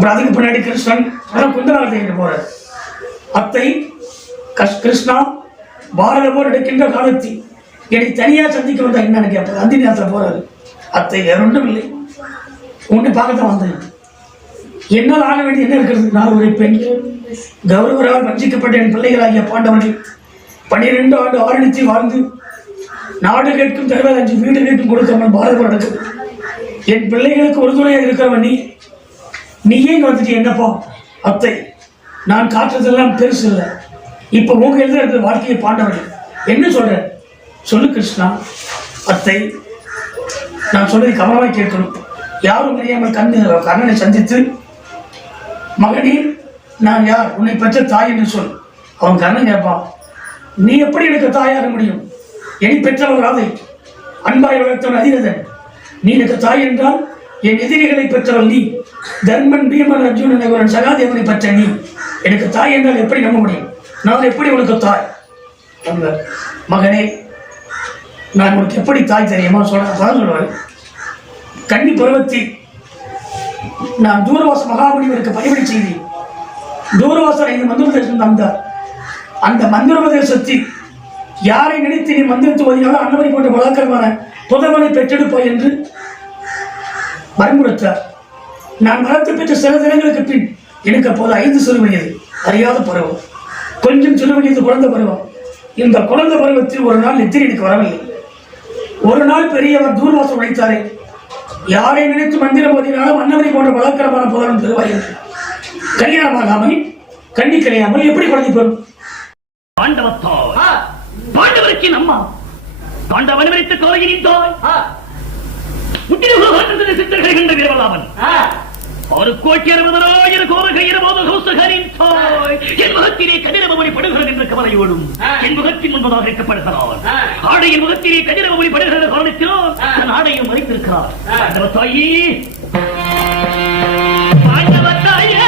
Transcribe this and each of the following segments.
அப்புறம் அதுக்கு பின்னாடி கிருஷ்ணன் குந்தனாவத்தை போறார். அத்தை கிருஷ்ணா பாரத போர் எடுக்கின்ற காலத்தில் என்னை தனியா சந்திக்க வந்தா என்னன்னு கேட்பாரு. அந்த நேரத்தில் போறாரு. அத்தை வேற ஒன்றும் இல்லை, ஒன்று பார்க்கத்தான் வந்தேன். என்னால் ஆக வேண்டிய என்ன இருக்கிறது? நான் ஒரு பெண் கௌரவரால் வஞ்சிக்கப்பட்ட என் பிள்ளைகளாகிய பாண்டவர்கள் 12 ஆண்டு ஆரணித்து வாழ்ந்து நாடு கேட்கும் தருவது 5 வீடு கேட்கும் கொடுக்காமல் பாரதம் நடக்குது. என் பிள்ளைகளுக்கு ஒரு துணையாக இருக்கிறவன் நீயே வந்துட்டு என்னப்பா? அத்தை நான் காட்டுறதெல்லாம் பெருசு இல்லை, இப்போ உங்க எழுத இருக்கிற வாழ்க்கையை பாண்டவர்கள் என்ன சொல்ற? சொல்லு கிருஷ்ணா. அத்தை நான் சொல்றதை கவனமாக கேட்கணும். யாரும் அறியாமல் கண்ணனை சந்தித்து மகனே நான் யார், உன்னை பெற்ற தாய் என்று சொல். அவன் கண்ணன் கேட்பான், நீ எப்படி எனக்கு தாயாக முடியும்? என்னை பெற்றவர் ராதை, அன்பாய் வளர்த்தவன் அதிரதன். நீ எனக்கு தாய் என்றால் என் எதிரிகளை பெற்றவள் நீ. தர்மன் பீமன் அர்ஜுனன் சகாதேவனை பெற்ற நீ எனக்கு தாய் என்றால் எப்படி நம்ப முடியும்? நான் எப்படி உனக்கு தாய்? மகனே நான் உனக்கு எப்படி தாய் தெரியுமா? சொல்லுவாரு. கன்னி பருவத்தில் நான் தூரவாச மகாமுனிவருக்கு பணிபடி செய்தி தூரவாசர் இந்த மந்திரோபதேசம் தந்தார். அந்த மந்திரோபதேசத்தில் யாரை நினைத்து நீ மந்திரத்து ஓதினாலும் அன்னவரை போன்ற பலாக்கரமான புதவனை பெற்றெடுப்பாய் என்று வற்புறுத்தார். நான் வளர்த்து பெற்ற சில தினங்களுக்கு பின் எனக்கு அப்போது 5 சிறு வயது, அறியாத பருவம், கொஞ்சம் சிறு வயது குழந்தை பருவம். இந்த குழந்தை பருவத்தில் ஒரு நாள் நெத்திரி எனக்கு வரவில்லை. ஒரு நாள் பெரியவர் தூர்வாசம் உழைத்தாரே, யாரை நினைத்து மந்திரம் ஓதினாலும் அன்னவரை போன்ற பலாக்கரமான புதவன் பெறுவாய் என்று. கல்யாணமாகாமல் கண்ணி கல்யாமல் எப்படி குழந்தை பெறும்? பாண்டவருக்கு அம்மா பாண்டவன் வரைத்த கோயிலின் தாய் சித்தர்கள் கண்ட வீரவல்லாமன் 1,60,000 கோரகை 20 கோசகரின் தாய் என் முகத்திலே கதிரவமொழி படுகிறது என்ற கவலையோடும் என் முகத்தின் முன்பதாக வைக்கப்படுகிறார். ஆடையின் முகத்திலே கதிரவமொழி படுகிற காரணத்தினால் தன் ஆடையை மறைத்திருக்கிறார். பாண்டவ தாயி, பாண்டவ தாயே,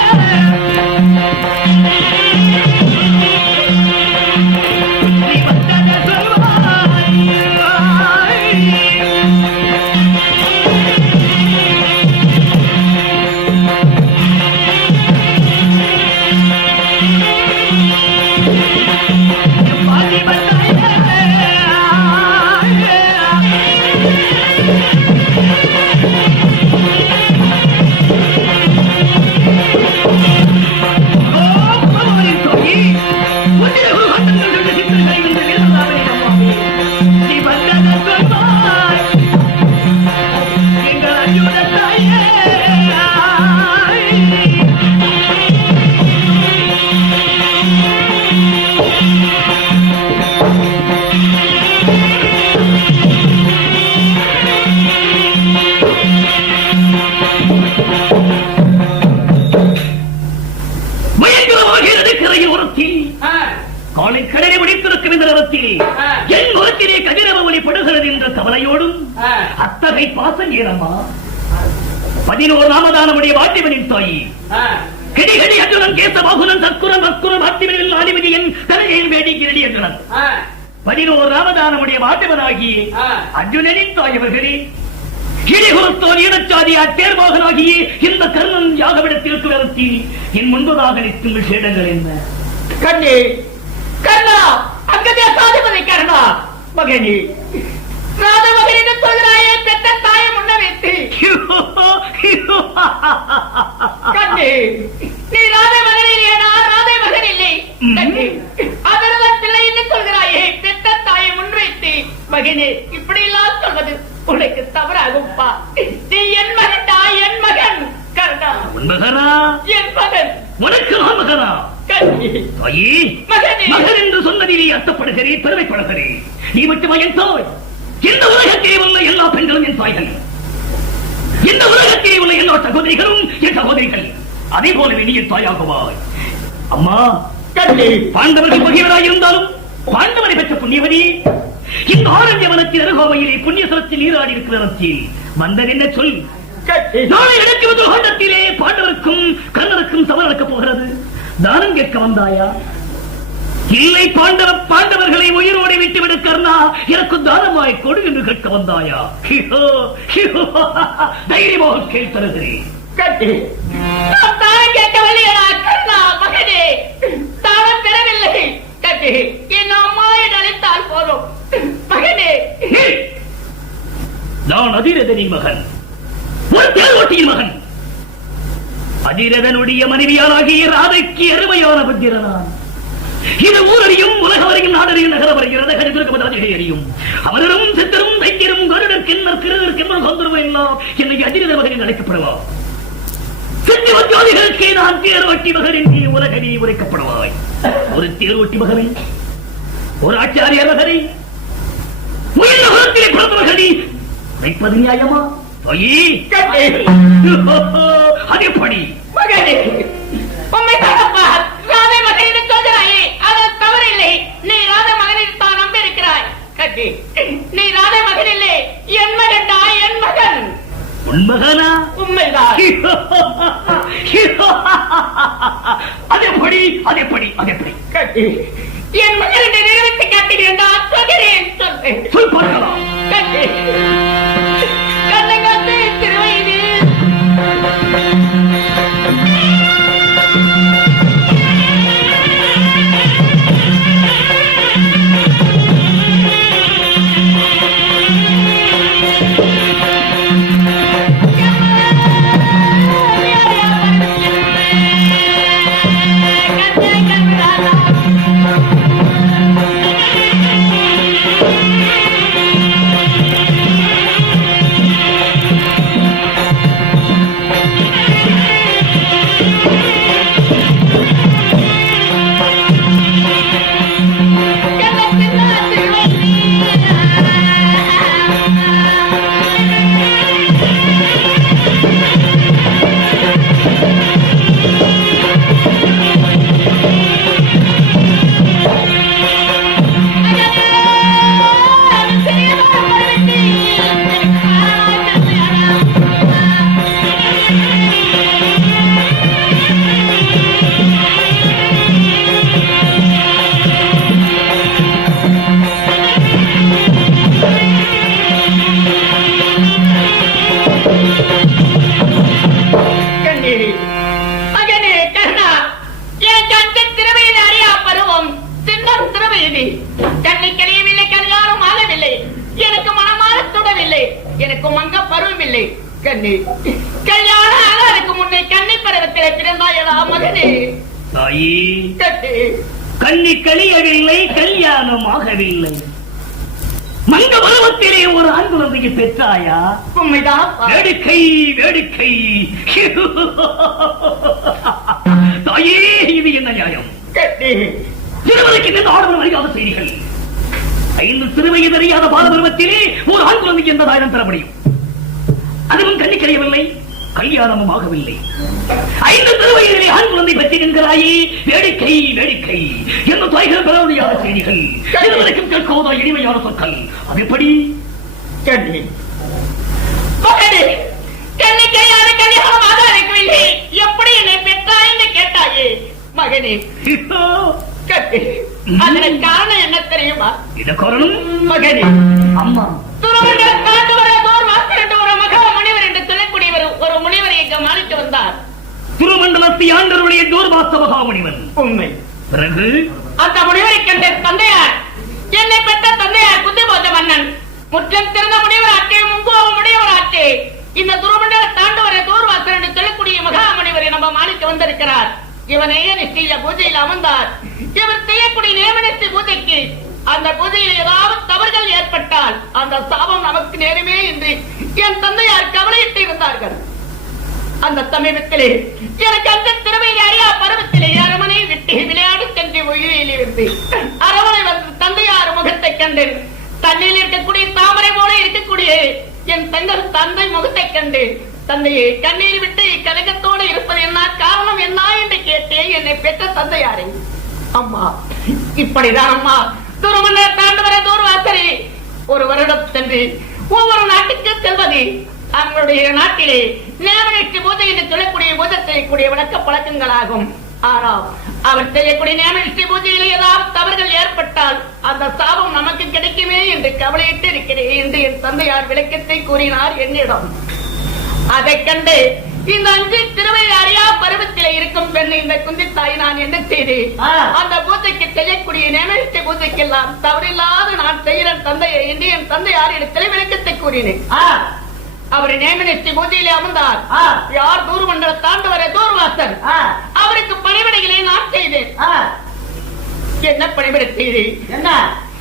கடலை முடித்திருக்கும் இந்த நேரத்தில் என் முகத்திலே கதிரவமொழி படுகிறது என்ற கவலையோடும் அத்தகை பாசம் ஏனம்மா? 11ஆம் தானமுடைய வாட்டிவனின் தாயி கிடிகடி அர்ஜுனன் கேசபாகுனன் சத்குரன் அஸ்குரன் வாட்டிவனில் ஆதிபதியன் தலையில் வேடிக்கிறடி என்றனர். 11ஆம் தானமுடைய வாட்டிவனாகி அர்ஜுனனின் தாயவர்களே, இடிகுலத்தோன் ஈனச்சாதியார் தேர்வாகனாகிய இந்த கர்ணன் யாகவிடத்திற்கு நிறுத்தி என் முன்பதாக நிற்கும் விஷேடங்கள் என்ன? கண்ணே கர்ணா, அங்கதே சாதிபதி கர்ணா, மகனே ராத மகனிடம் சொல்கிறாயே, பெற்ற தாயை முன்ன வைத்து. கண்ணே நீ ராத மகனில்லையே, நான் ராதை மகன் இல்லை. அதர்வன் பிள்ளை என்று சொல்கிறாயே, பெற்ற தாயை முன் வைத்து. மகனே இப்படி எல்லாம் சொல்வது உனக்கு தவறாகும்பா. நீ என் மகன், என் மகன் கர்ணா. உன் மகனா? என் மகன். உனக்கு நான் மகனா? மகன் என்று சொன்னதிலே அர்த்தப்படுகிறேன், பெருமைப்படுகிறேன். நீ மட்டுமா என் தாய்? இந்த உலகத்திலே உள்ள எல்லா பெண்களும் என் தாய்கள், இந்த உலகத்திலே உள்ள எல்லா சகோதரிகளும் என் சகோதரிகள். அதே போலவே நீ என் தாயாகுவாய். அம்மா, பாண்டவர்கள் பகைவராய் இருந்தாலும் பாண்டவரை பெற்ற புண்ணியவதி இந்த ஆரண்யவனத்தில் அருகோமையிலே புண்ணியசலத்தில் நீராடி இருக்கிற இடத்தில் வந்தன் என்ன சொல்? நாளை நடக்கிறது ஹோண்டத்திலே பாண்டவருக்கும் கர்ணருக்கும் சமம் நடக்கப் போகிறது. தானம் கேட்க வந்தாயா? இல்லை, பாண்டவர்களை உயிரோடு விட்டுவிடு கர்ணா, எனக்கு தானமாய் கொடு என்று கேட்க வந்தாயா? தைரியமாக கேள் தருகிறேன். கண்ணே என் அம்மா என்று அழைத்தால் போதும். மகனே, நான் அதிரதனின் மகன், ஒரு தேர்வோட்டியின் மகன். அதிரதனுடைய மனைவியாராகிய ராதைக்கு அருமையான புத்திரனான். இது ஊரறியும், உலகவரையும், நாடறியும், நகரவரையும், அறியும். அவரும் சித்தரும் தைத்தியரும் கருடர் கிண்ணர் கிருதர் கிண்ணர் சொந்தரும் எல்லாம் என்னை அதிரத மகனில் அழைக்கப்படுவார். சித்திவத்தியோதிகளுக்கே நான் தேர்வட்டி மகன் என்று உலகமே உரைக்கப்படுவாய். ஒரு தேர்வட்டி மகனை, ஒரு ஆச்சாரியர் மகனை, உயர்ந்த குலத்திலே பிறந்த மகனை வைப்பது நியாயமா? அதேபடி மகனே, உண்மை தகப்பா, ராதை மகனிடம் சொல்கிறாயே, அது தவறில்லை. நீ ராதை மகனில் தான் நம்பியிருக்கிறாய். கட்டி, நீ ராதை மகன் இல்லை, என் மகன்டா, என் மகன். உன் மகனா? உண்மைதான். அதேபடி அதேபடி அதேபடி கட்டி, என் மகன் என்று நிறுவனத்தை காட்டுகிறேன். நான் சொல்கிறேன், சொல்றேன். சொல் பார்க்கலாம். கட்டி, கண்ணங்காத்து திருவயிறு எனக்கு மங்க பருவமில்லை. கண்ணி, கல்யாணம் ஆகாதுக்கு முன்னே கண்ணி பருவத்திலே பிறந்தாயடா மகனே. தாயி, கண்ணி, கண்ணி கழியவில்லை, கல்யாணம் ஆகவில்லை. மங்க பருவத்திலே ஒரு ஆண் குழந்தையை பெற்றாயா? உண்மைதான். வேடிக்கை வேடிக்கை. தாயே, இது என்ன நியாயம்? கண்ணி, திருமலைக்கு இந்த ஆடவர் வழியாக செய்திகள். 5 சிறுவயது அறியாத பாலபருவத்திலே ஒரு ஆண் குழந்தை என்ற தாயம் பெற முடியும். அதுவும் கண்ணி கழியவில்லை, கல்யாணமும் ஆகவில்லை. 5 சிறுவயதிலே ஆண் குழந்தை பெற்றிருக்கிறாயே, வேடிக்கை வேடிக்கை என்ன தாய்கள் பெற முடியாத செய்திகள். இதுவரைக்கும் கேட்கோதா இனிமையான சொற்கள். அதேபடி கண்ணி, மகனே, கண்ணி கல்யாணம் கல்யாணம் ஆகாதவில்லை. எப்படி என்னை பெற்றாய் என்று கேட்டாயே மகனே. கண்ணி, அதன் காரணம் என்ன தெரியுமா? இது காரணம் மகனே, அம்மா முனிவர் என்று சொல்லக்கூடியவர் ஒரு முனிவர் எங்க மாணிக்கு வந்தார். திருமண்டலத்தை ஆண்டருடைய தூர்வாச மகாமுனிவன். உண்மை. பிறகு அந்த முனிவரை கண்ட தந்தையார், என்னை பெற்ற தந்தையார் குந்திபோத மன்னன், முற்றம் திறந்த முனிவர் ஆற்றே, முங்கோவ முனிவர் ஆற்றே, இந்த துருமண்டல தாண்டவரை தூர்வாசர் என்று சொல்லக்கூடிய மகாமுனிவரை நம்ம மாணிக்கு வந்திருக்கிறார். இவன் நிச்சய பூஜையில் அமர்ந்தார். இவர் செய்யக்கூடிய நியமனிஷ்ட பூஜைக்கு அந்த பூஜையில் ஏதாவது தவறுகள் ஏற்பட்டால் அந்த சாபம் நமக்கு நேருமே என்று என் தந்தையார் கவலையிட்டு இருந்தார்கள். அந்த சமீபத்திலே எனக்கு அந்த திறமையை அறியா பருவத்திலே அரமனை விட்டு விளையாடு சென்று உயிரில் இருந்து அரவணை வந்து தந்தையார் முகத்தை கண்டு, தண்ணியில் இருக்கக்கூடிய தாமரை போல இருக்கக்கூடிய என் தங்கள் தந்தை முகத்தை கண்டு, தந்தையை கண்ணீர் விட்டு கலகத்தோடு இருப்பது என்ன காரணம் என்ன என்று கேட்டே என்னை பெற்ற தந்தையாரை. அம்மா, இப்படிதான் அம்மா துருமன்ன தாண்டவர தூர்வாசரே ஒரு வருடம் சென்று ஒவ்வொரு நாட்டுக்கு செல்வது அவங்களுடைய நாட்டிலே நேமனிஷ்ட பூஜை என்று சொல்லக்கூடிய பூஜை செய்யக்கூடிய வழக்க பழக்கங்களாகும். ஆனால் அவர் செய்யக்கூடிய நேமனிஷ்ட பூஜையில் ஏதாவது தவறுகள் ஏற்பட்டால் அந்த சாபம் நமக்கு கிடைக்குமே என்று கவலையிட்டு இருக்கிறேன் என்று என் தந்தையார் விளக்கத்தை கூறினார் என்னிடம். அதை கண்டு இந்த 5 திருவை அறியா பருவத்திலே இருக்கும் பெண்ணை இந்த குந்தி தாய் நான் என்ன செய்தேன்? அந்த பூஜைக்கு செய்யக்கூடிய நியமித்த பூஜைக்கெல்லாம் தவறில்லாத நான் செய்கிறேன் தந்தையை என்று என் தந்தையார் இடத்தில் விளக்கத்தை கூறினேன். அவரை நியமனித்து பூஜையிலே அமர்ந்தார். யார் தூர்மண்டல தாண்டவரே தூர்வாசர், அவருக்கு பணிவிடைகளை நான் செய்தேன். என்ன பணிவிடை செய்தேன்? என்ன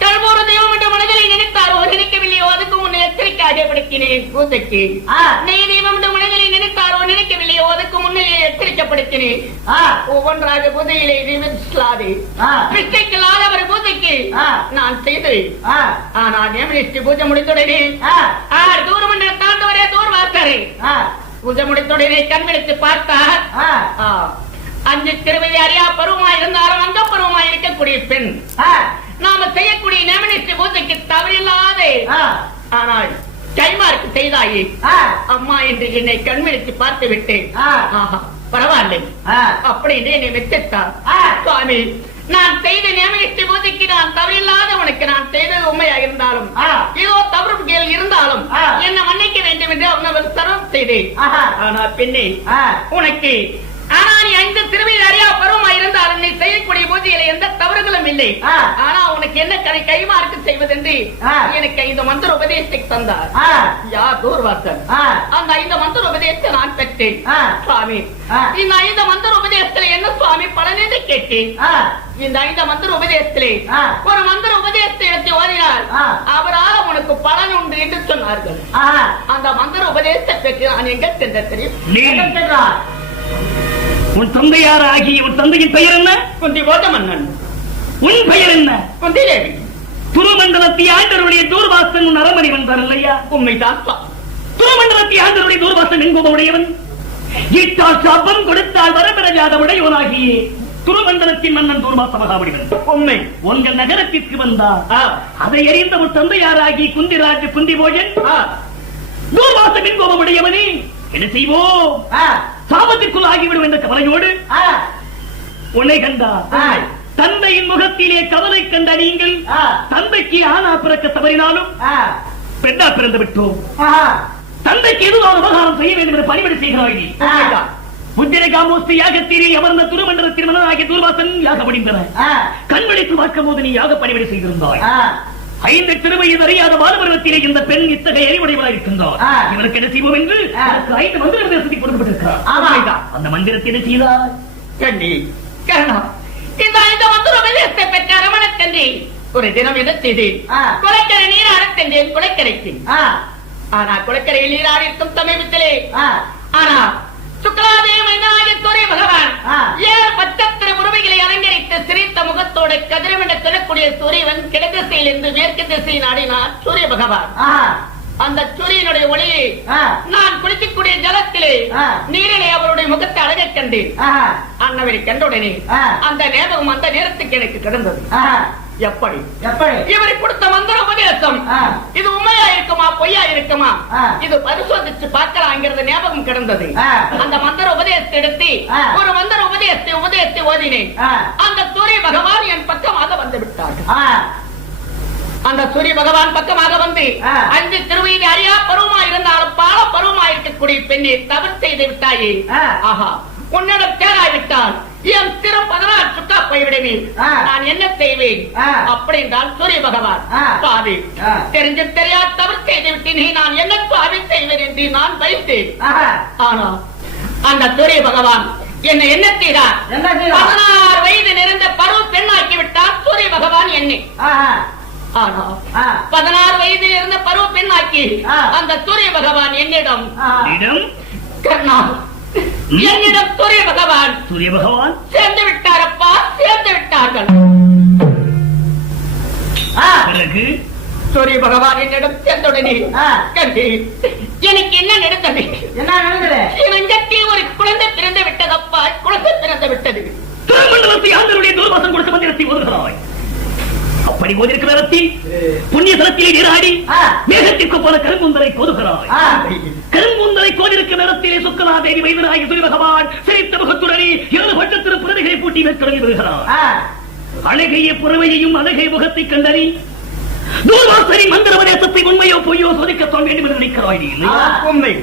கல்பூர தெய்வம் என்ற மனதிலே நினைத்தாரோ நினைக்கவில்லையோ அதுக்கு முன்னே எச்சரிக்கையாக படுத்தினேன் பூஜைக்கு. நெய் தெய்வம் என்ற மனதிலே நினைத்தாரோ நினைக்கவில்லையோ அதுக்கு முன்னிலே எச்சரிக்கப்படுத்தினேன். ஒவ்வொன்றாக பூஜையிலே பிச்சைக்கலாத அவர் பூஜைக்கு நான் செய்து நான் நியமனித்து பூஜை முடித்துடனே தூர்மண்டல தாண்டவரே தூர்வாசரே பூஜை முடித்துடனே கண்விழித்து பார்த்தார். அஞ்சு திருவதி அறியா பருவமாய் இருந்தாலும் அந்த பருவமாய் இருக்கக்கூடிய பெண் நாம செய்யக்கூடிய நியமனித்து பூஜைக்கு தவறில்லாதே ஆனால் கைமார்க்கு செய்தாயே அம்மா என்று என்னை கண்விழித்து பார்த்து விட்டேன். பரவாயில்லை அப்படி என்று என்னை மெச்சித்தார். சுவாமி, நான் செய்த நியமனித்து பூஜைக்கு நான் தவறில்லாத உனக்கு நான் செய்தது உண்மையாக இருந்தாலும் ஏதோ தவறு இருந்தாலும் என்ன மன்னிக்க வேண்டும் என்று அவனவர் சர்வம் செய்தேன். ஆனா பெண்ணே, உனக்கு ஆனா நீ 5 திருவிழா அறியா பருவமாய் இருந்தாலும் நீ செய்யக்கூடிய பூஜையில எந்த தவறுகளும் இல்லை. ஆனா உனக்கு என்ன கைமார்க்கு செய்வதென்று எனக்கு 5 மந்திர உபதேசத்தை தந்தார். யார் தூர்வாசர். அந்த 5 மந்திர உபதேசத்தை நான் பெற்றேன். சுவாமி, இந்த 5 மந்திர உபதேசத்துல என்ன சுவாமி பலன் என்று கேட்டேன். இந்த 5 மந்திர உபதேசத்திலே ஒரு மந்திர உபதேசத்தை எடுத்து ஓதினார் அவரால் உனக்கு பலன் உண்டு என்று சொன்னார்கள். அந்த மந்திர உபதேசத்தை பெற்று நான் எங்க சென்ற தெரியும்? உன் தந்தையார் ஆகிய உன் தந்தையின் பெயர் என்ன? குந்தி போத மன்னன். உன் பெயர் என்ன? குந்தி தேவி. துருமண்டலத்தை ஆண்டருடைய தூர்வாசன் உன் அரமணி வந்தார் இல்லையா? உண்மைதான். துருமண்டலத்தை ஆண்டருடைய தூர்வாசன் எங்குபவுடையவன் ஈட்டால் சாபம் கொடுத்தால் வரபிரஜாத உடையவனாகிய துருமண்டலத்தின் மன்னன் தூர்வாச மகாபலிவன் உண்மை. உங்கள் நகரத்திற்கு வந்தார். அதை அறிந்த உன் தந்தையாராகி குந்திராஜ் குந்தி போஜன் தூர்வாசன் எங்குபவுடையவனே என்ன செய்வோம்? சாபத்திற்குள் ஆகிவிடும் என்ற கவலையோடு உன்னை கண்டார். தந்தையின் முகத்திலே கவலை கண்ட நீங்கள் தந்தைக்கு ஆனா பிறக்க தவறினாலும் பெண்ணா பிறந்து விட்டோம். தந்தைக்கு எதுவான விவகாரம் செய்ய வேண்டும் என்று பணிவிடை செய்கிறாய். முத்திரைகாமோஸ்தி யாகத்திலே அமர்ந்த துருமண்டலத்தின் மன்னனாகிய தூர்வாசன் யாக படிந்தன. கண்விழித்து பார்க்கும் போது நீ யாக பணிவிடை செய்திருந்தாய். 5 திருவயது அறியாத பாலபருவத்திலே இந்த பெண் இத்தகைய அறிவுடையவராக இருக்கின்றார். இவருக்கு என்ன செய்வோம் என்று 5 மந்திர உபதேசத்தை கொடுக்கப்பட்டிருக்கிறார். அந்த மந்திரத்தை என்ன செய்தார்? இந்த 5 மந்திர உபதேசத்தை பெற்ற அரமணக்கன்றி ஒரு தினம் என்ன செய்தேன்? குளக்கரை நீராட சென்றேன். குளக்கரைக்கு ஆனா குளக்கரையில் நீராடி இருக்கும் சமீபத்திலே ஆனா சுக்லாதேவனாகிய சூரிய பகவான் 7 பச்சத்திர உருவைகளை அலங்கரித்து சிரித்த முகத்தோடு கதிரமென சொல்லக்கூடிய சூரியவன் கிழக்கு திசையிலிருந்து மேற்கு திசை நாடினார் சூரிய பகவான். அந்த சூரியனுடைய ஒளியை நான் குளிக்கக்கூடிய ஜலத்திலே நீரிலே அவருடைய முகத்தை அழகை கண்டேன். அன்னவரை கண்டுடனே அந்த நேரம் அந்த நேரத்துக்கு எனக்கு கிடந்தது. எப்படி இவரை கொடுத்த மந்திர உபதேசம் இது உண்மையா இருக்குமா பொய்யா இருக்குமா இது பரிசோதிச்சு பார்க்கலாங்கிறது ஞாபகம் கிடந்தது. அந்த மந்திர உபதேசத்தை எடுத்து ஒரு மந்திர உபதேசத்தை ஓதினேன். அந்த சூரிய பகவான் என் பக்கமாக வந்து விட்டார். அந்த சூரிய பகவான் பக்கமாக வந்து 5 திருவயது அறியா பருவமா இருந்தாலும் பால பருவமா இருக்கக்கூடிய பெண்ணை தவறு செய்து விட்டாயே. ஆஹா, உன்னிடம் தேராய்விட்டால் என் திறம் 16 சுட்டா போய்விடுவேன். நான் என்ன செய்வேன்? அப்படி என்றால் சூரிய பகவான் சுவாமி தெரிஞ்சு தெரியாது தவறு செய்து விட்டேன். நான் என்ன சுவாமி செய்வேன் என்று நான் வைத்தேன். ஆனா அந்த சூரிய பகவான் என்னை என்ன செய்தார்? 16 வயது நிறைந்த பருவ பெண்ணாக்கி விட்டார் சூரிய பகவான் என்னை. ஆனா 16 வயதில் இருந்த பருவ பெண்ணாக்கி அந்த சூரிய பகவான் என்னிடம் கர்ணா என்னிடம் சூரிய பகவான் சேர்ந்து விட்டாரப்பா, சேர்ந்து விட்டார்கள். சூரிய பகவான் என்னிடம் சேர்ந்துடனே கண்டு எனக்கு என்ன நடந்தது? ஒரு குழந்தை பிறந்து விட்டதப்பா, குழந்தை பிறந்து விட்டது. திருமண்டலத்தை ஆண்டருடைய தூர்வாசன் கொடுத்த மந்திரத்தை ஓதுகிறாய். அப்படி ஓதிருக்கிற இடத்தில் புண்ணிய தலத்திலே நீராடி மேகத்திற்கு போல கரும்புந்தரை கோதுகிறாய். கரும்புந்தரை கோதிருக்கிற இடத்திலே சுக்கலா தேவி வைவராகி சூரிய பகவான் சிரித்த முகத்துடனே 7 பட்டத்திரு புறவைகளை பூட்டி மேற்கொண்டு வருகிறார். அழகைய புறவையையும் அழகை முகத்தை கண்டறி தூர்வாசரின் மந்திர உபதேசத்தை உண்மையோ பொய்யோ சோதிக்க வேண்டும் என்று நினைக்கிறாய். உண்மை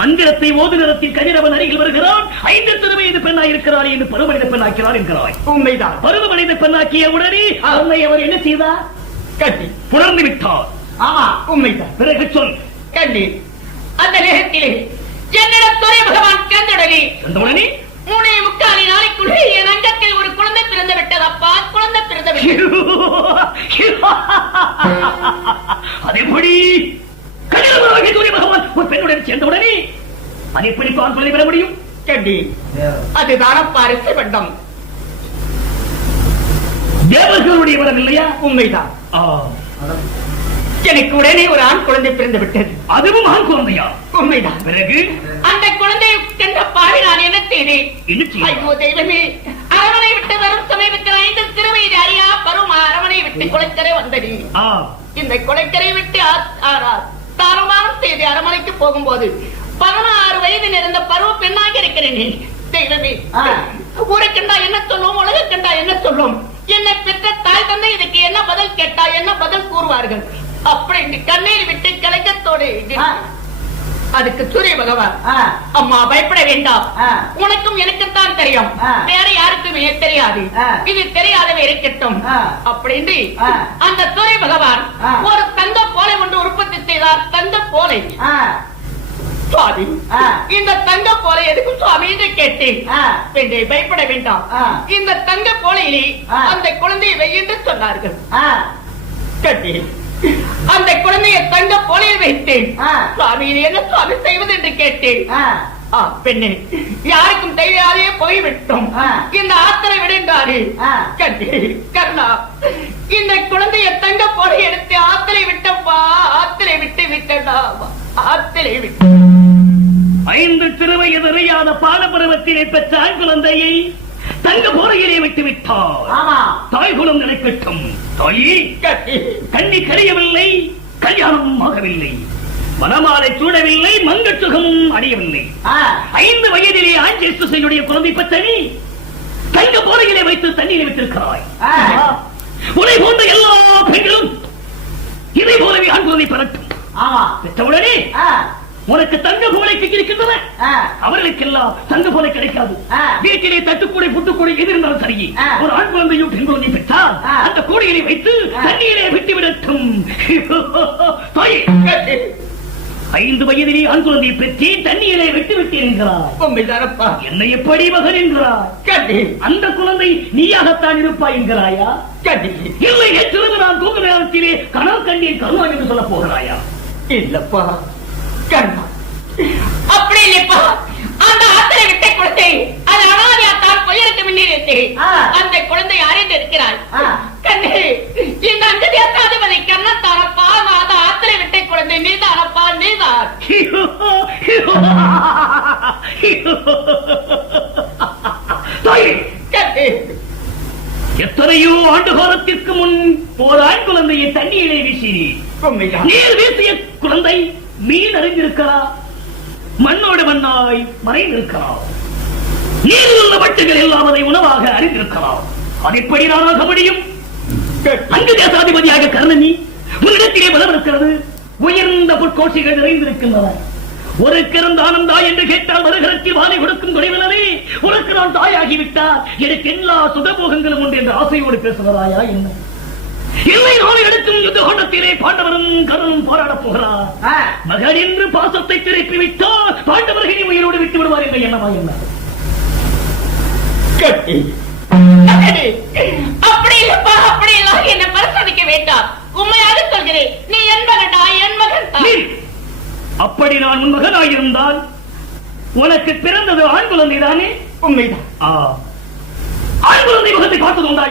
மந்திரத்தை ஓது நேரத்தில் கதிரவன் அருகில் வருகிறான். 5 திருவயது பெண்ணாய் இருக்கிறாள் என்று பருவமனித பெண்ணாக்கிறார் என்கிறாய். உண்மைதான். பருவமனித பெண்ணாக்கிய உடனே அவனை அவர் என்ன செய்தார்? கட்டி புணர்ந்து விட்டார். ஆமா உண்மைதான். பிறகு சொல். கண்டி அந்த நேரத்திலே என்னிடம் துறை பகவான் சேர்ந்துடனே 3.25 நாளைக்குள்ளே என் அங்கத்தில் ஒரு குழந்தை பிறந்து விட்டது. அப்பா குழந்தை பிறந்து விட்டது. அதேபடி கதிரவனாகிய துறை பகவான் ஒரு பெண்ணுடன் சேர்ந்தவுடனே அதை எப்படி ஆண் குழந்தை பெற முடியும்? கண்டி அதுதான் அப்பா ரிஷபண்டம். தேவர்களுடைய வரம் இல்லையா? உண்மைதான். எனக்கு உடனே ஒரு ஆண் குழந்தை பிறந்து விட்டது. அதுவும் ஆண் குழந்தையா? உண்மைதான். பிறகு அந்த குழந்தையை கண்ட பாடி நான் என்ன செய்தேன்? ஐயோ தெய்வமே, அரவணை விட்டு வரும் சமயத்தில் 5 திருவயது அறியா பருவ அரவணை விட்டு குளக்கரை வந்தது. இந்த குளக்கரை விட்டு தாரமானம் செய்து அரமனைக்கு போகும்போது 16 வயது நிறைந்த பருவ பெண்ணாக இருக்கிறேன். தெய்வமே, ஊருக்கண்டா என்ன சொல்லும், உலகக்கண்டா என்ன சொல்லும், என்னை பெற்ற தாய் தந்தை இதுக்கு என்ன பதில் கேட்டா என்ன பதில் கூறுவார்கள் அப்படி கண்ணீர் விட்டு கலக்கத்தோடு அதுக்கு சூரிய பகவான், அம்மா பயப்பட வேண்டாம், உனக்கும் எனக்குத்தான் தெரியும், வேற யாருக்கும் தெரியாது, இது தெரியாதவே இருக்கட்டும் அப்படின்னு அந்த சூரிய பகவான் ஒரு தங்க போலை ஒன்று உற்பத்தி செய்தார். தங்க போலை. சுவாமி, இந்த தங்க போலை எதுக்கு சுவாமி என்று கேட்டேன். பயப்பட வேண்டாம், இந்த தங்க போலையிலே அந்த குழந்தையை வெய்யென்று சொன்னார்கள். கட்டி அந்த குழந்தையை தங்க போலையில் வைத்தேன். சுவாமி என்ன சுவாமி செய்வது என்று கேட்டேன். பெண்ணே, யாருக்கும் தெரியாதே போய்விட்டோம், இந்த ஆத்தரை விடுந்தாரு. கட்டி கர்ணா, இந்த குழந்தையை தங்க போலை எடுத்து ஆத்தரை விட்டப்பா, ஆத்தரை விட்டு விட்டா, ஆத்தரை விட்டு 5 திருவயது அறியாத பாலபருவத்திலே பெற்ற ஆண் குழந்தையை தங்க போரையிலே விட்டு விட்டார். தாய் குலம் நினைக்கட்டும். தாயி, கண்ணி கரையவில்லை, கல்யாணமும் ஆகவில்லை, மனமாலை சூடவில்லை, மங்கட் சுகமும் அடையவில்லை. 5 வயதிலே ஆஞ்சேசுடைய குழந்தை பற்றி தங்க போரையிலே வைத்து தண்ணீரை விட்டிருக்கிறாய். உன்னை போன்ற எல்லா பெண்களும் இதை போலவே ஆண் குழந்தை பெறட்டும். பெற்றவுடனே உனக்கு தங்க போலை இருக்கின்றன, அவர்களுக்கெல்லாம் தங்க போலை கிடைக்காது. வீட்டிலே தட்டுக்கூடை புட்டுக்கூடை எதிர்ந்தாலும் சரி, ஒரு ஆண் குழந்தையும் பெண் குழந்தை பெற்றால் அந்த கூடையை வைத்து தண்ணீரை விட்டுவிடட்டும். 5 வயதிலே ஆண் குழந்தையை பெற்றி தண்ணீரை விட்டுவிட்டேன் என்கிறாய். என்னை எப்படி மகன் என்கிறாய்? அந்த குழந்தை நீயாகத்தான் இருப்பாய் என்கிறாயா? இல்லை, நேற்றிரவு நான் தூங்க நேரத்திலே கனவு கண்டேன் கருணா என்று சொல்ல போகிறாயா? இல்லப்பா கண்ணா, அப்படி இல்லப்பா. அந்த ஆத்திரை விட்ட குழந்தை அது அனாதையாத்தான் பொய்யருக்கு முன்னேறியது. அந்த குழந்தை அறிந்து இருக்கிறார். கண்ணே, இந்த அஞ்சு தேசாதிபதி கண்ணத்தானப்பா, அந்த ஆத்திரை விட்ட குழந்தை நீதானப்பா, நீதான். எத்தனையோ ஆண்டு காலத்திற்கு முன் ஒரு ஆண் குழந்தையை தண்ணீரை வீசினீர். நீர் வீசிய குழந்தை மீன் அறிந்திருக்கிறார், மண்ணோடு மண்ணாய் மறைந்திருக்கிறார், நீரில் உள்ள வட்டுகள் எல்லாம் அதை உணவாக அறிந்திருக்கிறார். அதைப்படி நான் ஆக முடியும்? அங்கு தேசாதிபதியாக கர்ணனி உன்னிடத்திலே பலம் இருக்கிறது, உயர்ந்த பொற்கோட்சிகள் நிறைந்திருக்கின்றன. ஒரு கிரந்தானம் தாய் என்று கேட்டால் வருகிறத்தில் வாழை கொடுக்கும் துணைவனே, உனக்கு நான் தாயாகிவிட்டால் எனக்கு எல்லா சுகபோகங்களும் உண்டு என்று ஆசையோடு பேசுகிறாயா? என்ன இல்லை, நாளை எடுக்கும் யுத்த கோண்டத்திலே பாண்டவரும் கர்ணனும் போராடப் போகிறார். மகன் என்று பாசத்தை திருப்பி விட்டால் பாண்டவர்களை உயிரோடு விட்டு விடுவார் என்ற எண்ணமா? என்ன அப்படி இல்லப்பா, அப்படி இல்ல, என்னை பரிசோதிக்க வேண்டாம். உண்மையாக சொல்கிறேன், நீ என் மகன்டா, என் மகன். அப்படி நான் உன் மகனாயிருந்தால் உனக்கு பிறந்தது ஆண் குழந்தைதானே? உண்மைதான். ஆண் குழந்தை முகத்தை பார்த்தது உண்டா?